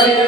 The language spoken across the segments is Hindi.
Gracias.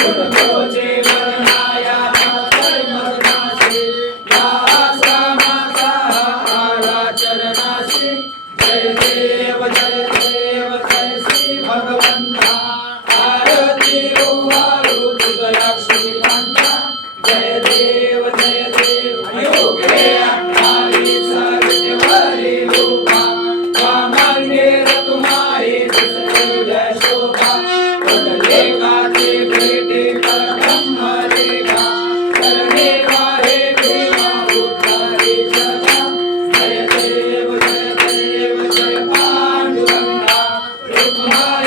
Thank you.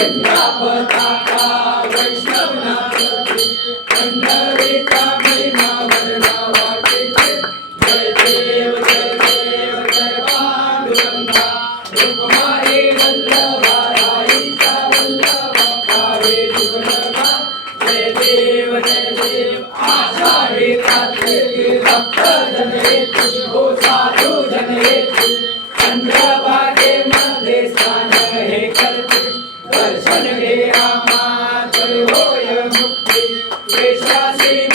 I Yeah. मन के आमा चल होय मुक्ति देशवासी